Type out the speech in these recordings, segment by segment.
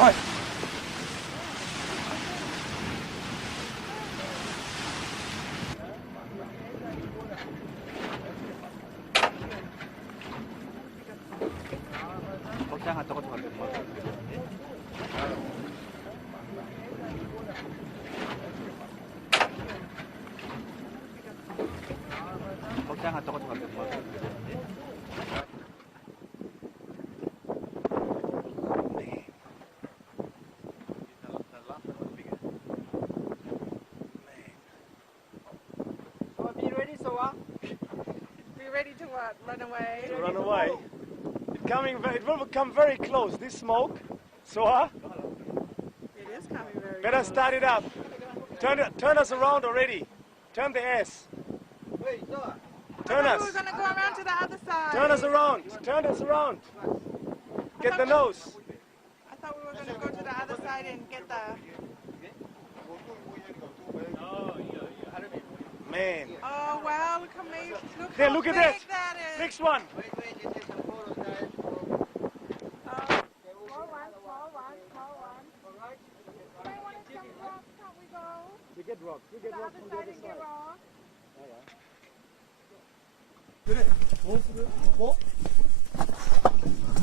going. Be ready, Soa? Be ready to what? Run away? To run away. It will come very close. This smoke. Soa, It is coming very better close. start it up. Turn us around already. Turn the S. Turn I thought us. we were going to go around to the other side. Turn us around. Turn us around. Get the nose. I thought we were going to go to the other side and get the... Man. Oh, wow, look how big, There, how look at big that. that is. Next one. Small one. Hey, want to jump rocks? Can't we go? You get rocks. You The other side and get rocks?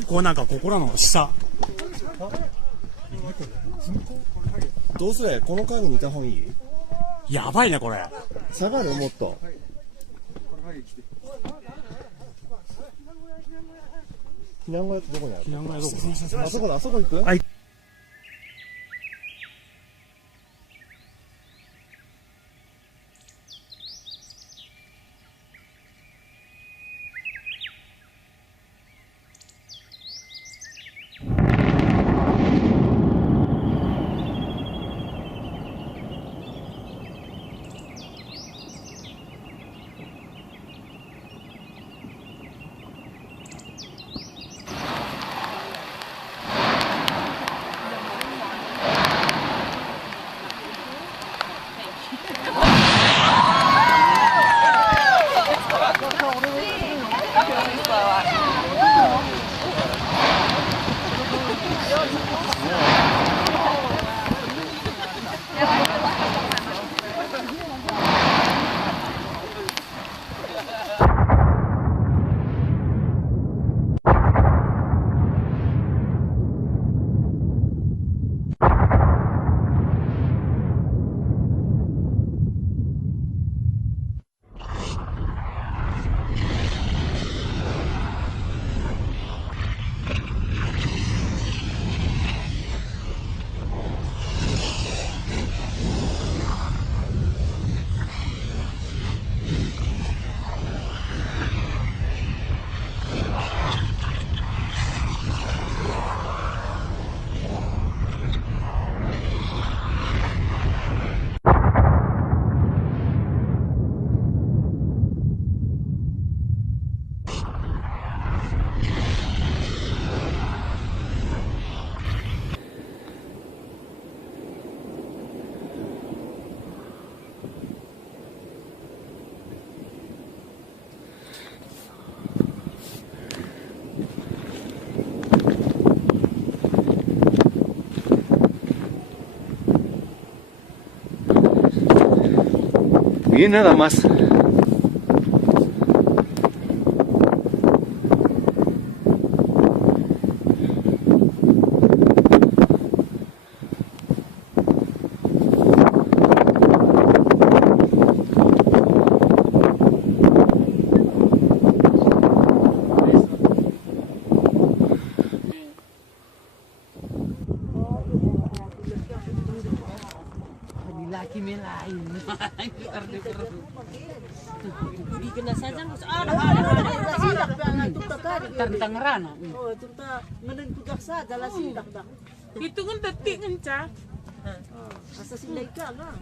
こうなんかここらの下。どうすれこの家具にいた方がいい？やばいねこれ。下がるもっと。避難小屋ってどこにある？避難小屋どこ？あそこだ、あそこ行く？はい。Y nada más. Laki melain. Bikin saja ada sidak na tukta kari. Tantangrana. Oh, tukta ngenen tukak sa dala sidak dak. Hitungan detik ngenca. Asa silay ka na.